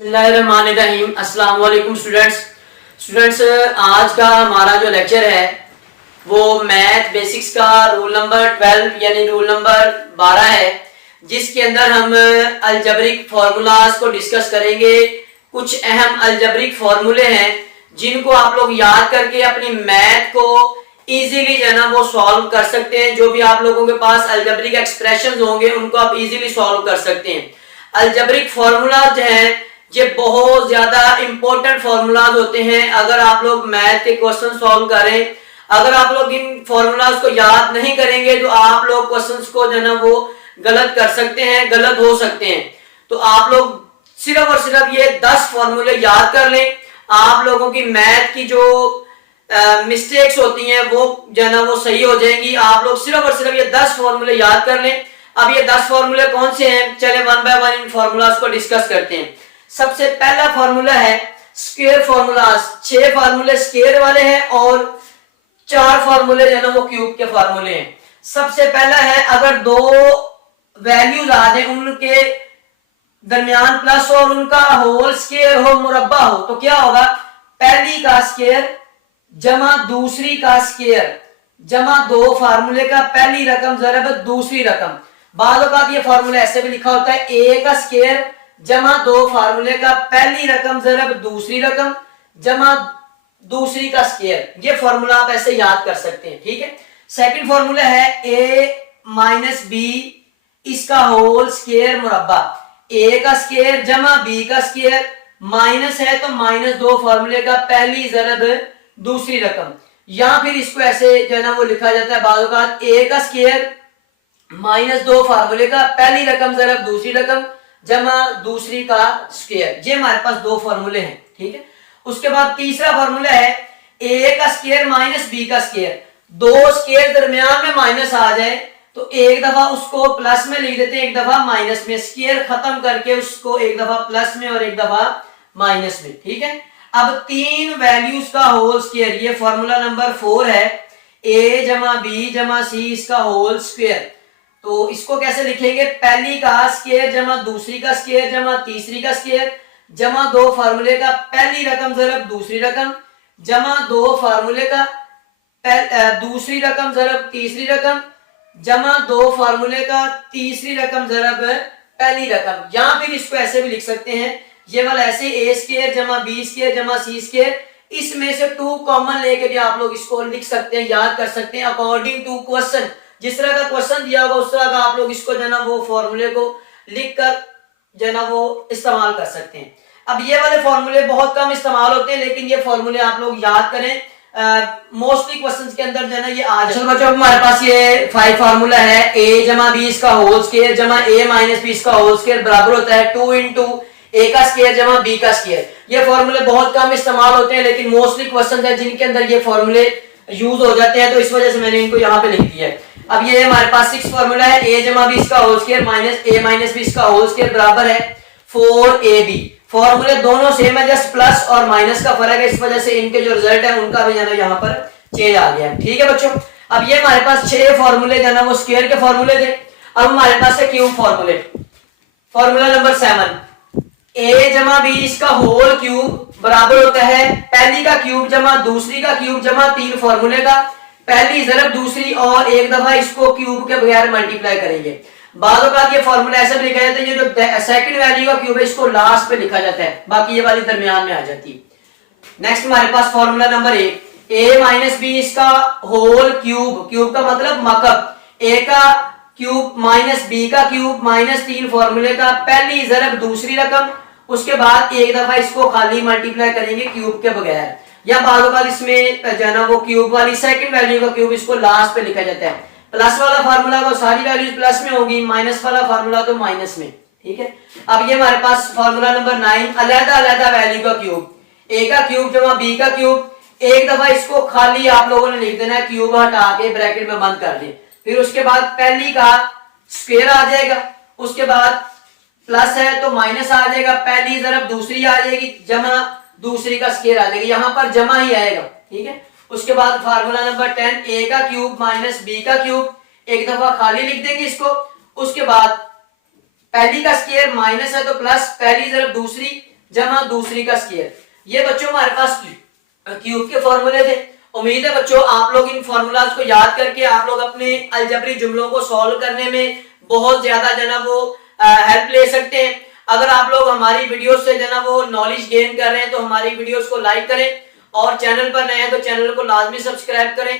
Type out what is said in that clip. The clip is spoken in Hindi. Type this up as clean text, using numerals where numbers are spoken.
बिस्मिल्लाहिर्रहमानिर्रहीम। अस्सलाम वालेकुम स्टूडेंट्स। आज का हमारा जो लेक्चर है वो मैथ बेसिक्स का रूल नंबर 12 यानी रूल नंबर 12 है, जिसके अंदर हम अलजबरिक फार्मूलाज को डिस्कस करेंगे। कुछ अहम अलजबरिक फार्मूले हैं जिनको आप लोग याद करके अपनी मैथ को इजीली जो है ना वो सॉल्व कर सकते हैं। जो भी आप लोगों के पास अलजबरिक एक्सप्रेशंस होंगे उनको आप इजीली सॉल्व कर सकते हैं। अलजबरिक फार्मूला जो है ये बहुत ज्यादा इंपॉर्टेंट फार्मूलाज होते हैं। अगर आप लोग मैथ के क्वेश्चन सॉल्व करें, अगर आप लोग इन फार्मूलाज को याद नहीं करेंगे तो आप लोग क्वेश्चंस को जो है ना वो गलत कर सकते हैं, गलत हो सकते हैं। तो आप लोग सिर्फ और सिर्फ ये 10 फार्मूले याद कर लें, आप लोगों की मैथ की जो मिस्टेक्स होती हैं वो जो है ना वो सही हो जाएंगी। आप लोग सिर्फ और सिर्फ ये 10 फार्मूले याद कर लें। अब ये 10 फार्मूले कौन से हैं, चले one by one in formulas को डिस्कस करते हैं। सबसे पहला फार्मूला है स्क्वायर फार्मूलाज। 6 फार्मूले स्क्वायर वाले हैं और 4 फार्मूले जो है वो क्यूब के फार्मूले हैं। सबसे पहला है, अगर दो वैल्यूज आ जाए उनके दरमियान प्लस और उनका होल स्क्वायर हो, मुरब्बा हो, तो क्या होगा, पहली का स्क्वायर जमा दूसरी का स्क्वायर जमा दो फार्मूले का पहली रकम जरब दूसरी रकम। बाद औक़ात ये फार्मूला ऐसे भी लिखा होता है, ए का स्क्वायर जमा दो फार्मूले का पहली रकम जरब दूसरी रकम जमा दूसरी का स्क्वायर। ये फार्मूला आप ऐसे याद कर सकते हैं, ठीक है। सेकंड फार्मूला है ए माइनस बी इसका होल स्क्वायर मुरब्बा। ए का स्क्वायर जमा बी का स्क्वायर, माइनस है तो माइनस दो फार्मूले का पहली जरब दूसरी रकम। या फिर इसको ऐसे जो है ना वो लिखा जाता है बाद औक़ात, ए का स्क्वायर माइनस दो फार्मूले का पहली रकम जरब दूसरी रकम जमा दूसरी का स्क्वायर। ये हमारे पास दो फार्मूले हैं, ठीक है। उसके बाद तीसरा फार्मूला है ए का स्क्वायर माइनस बी का स्क्वायर। दो स्क्वायर दरमियान में माइनस आ जाए तो एक दफा उसको प्लस में लिख देते हैं, एक दफा माइनस में। स्क्वायर खत्म करके उसको एक दफा प्लस में और एक दफा माइनस में, ठीक है। अब तीन वैल्यूज का होल स्क्वायर, ये फार्मूला नंबर 4 है, ए जमा बी जमा सी इसका होल स्क्वायर। तो इसको कैसे लिखेंगे, पहली का स्क्वायर जमा दूसरी का स्क्वायर जमा तीसरी का स्क्वायर जमा दो फार्मूले का पहली रकम जरब दूसरी रकम जमा दो फार्मूले का दूसरी रकम जरब तीसरी रकम जमा दो फार्मूले का तीसरी रकम जरब पहली रकम। या फिर इसको ऐसे भी लिख सकते हैं, ये वाला ऐसे, ए स्क्वायर जमा बी स्क्वायर जमा सी स्क्वायर, इसमें से 2 कॉमन लेके भी आप लोग इसको लिख सकते हैं, याद कर सकते हैं अकॉर्डिंग टू क्वेश्चन। जिस तरह का क्वेश्चन दिया होगा उस तरह का आप लोग इसको जो है ना वो फॉर्मूले को लिखकर जो है ना वो इस्तेमाल कर सकते हैं। अब ये वाले फॉर्मूले बहुत कम इस्तेमाल होते हैं, लेकिन ये फॉर्मूले आप लोग याद करें, मोस्टली क्वेश्चंस के अंदर जो है ना ये आ जाए। बच्चों हमारे पास ये 5 फार्मूला है, a जमा b इसका होल स्क्वायर जमा a माइनस b इसका होल स्क्वायर बराबर होता है 2 इंटू a का स्क्वायर जमा b का स्क्वायर। ये फॉर्मूले बहुत कम इस्तेमाल होते हैं, लेकिन मोस्टली क्वेश्चन है जिनके अंदर ये फॉर्मूले यूज हो जाते हैं, तो इस वजह से मैंने इनको यहाँ पे लिख दिया है। अब ये हमारे पास 6 फार्मूला है, a जमा b इसका whole square minus a minus b इसका होल स्क्वायर बराबर है 4ab। फॉर्मूले दोनों सेम है, जस्ट प्लस और माइनस का फर्क है, इस वजह से इनके जो रिजल्ट है उनका भी जाना यहाँ पर चेंज आ गया है, ठीक है बच्चों। अब ये हमारे पास 6 फार्मूले जाना वो स्क्वायर के फार्मूले थे। अब हमारे पास है क्यूब फार्मूले। फार्मूला नंबर 7, a जमा b इसका होल क्यूब बराबर होता है पहली का क्यूब जमा दूसरी का क्यूब जमा 3 फार्मूले का पहली जरब दूसरी और एक दफा इसको क्यूब के बगैर मल्टीप्लाई करेंगे। बाद औक़ात ये फार्मूला ऐसा भी लिखा जाता है, ये जो सेकंड वैल्यू का क्यूब है इसको लास्ट पे लिखा जाता है, बाकी ये वाली दरमियान में आ जाती है। नेक्स्ट हमारे पास formula number 1, a minus B इसका होल क्यूब, क्यूब का मतलब मकब, a का क्यूब माइनस बी का क्यूब माइनस 3 फार्मूले का पहली जरब दूसरी रकम, उसके बाद एक दफा इसको खाली मल्टीप्लाई करेंगे क्यूब के बगैर। या बाद औक़ात इसमें जो है ना वो क्यूब वाली सेकंड वैल्यू का क्यूब इसको लास्ट पे लिखा जाता है। प्लस वाला फार्मूला को सारी वैल्यूज प्लस में होगी, माइनस वाला फार्मूला तो माइनस में, ठीक है। अब ये हमारे पास फार्मूला नंबर 9, अलग-अलग वैल्यू का क्यूब, a का क्यूब जमा b का क्यूब, एक दफा इसको खाली आप लोगों ने लिख देना है, क्यूब हटा के ब्रैकेट में बंद कर दें, फिर उसके बाद पहली का स्क्वायर आ जाएगा, उसके बाद प्लस है तो माइनस आ जाएगा, पहली जरब दूसरी आ जाएगी जमा दूसरी का स्क्वायर आ जाएगा, यहाँ पर जमा ही आएगा, ठीक है। उसके बाद फार्मूला नंबर 10, a का क्यूब माइनस b का क्यूब, एक दफा खाली लिख देंगे इसको, उसके बाद पहली का स्क्वायर माइनस है तो प्लस, पहली जरब दूसरी जमा दूसरी का स्क्वायर। ये बच्चों हमारे पास क्यूब के फॉर्मूले थे। उम्मीद है बच्चों आप लोग इन फॉर्मूलाज को याद करके आप लोग अपने अलजबरी जुमलों को सॉल्व करने में बहुत ज्यादा जो है वो हेल्प ले सकते हैं। अगर आप लोग हमारी वीडियोस से जो है वो नॉलेज गेन कर रहे हैं तो हमारी वीडियोस को लाइक करें और चैनल पर नए हैं तो चैनल को लाजमी सब्सक्राइब करें।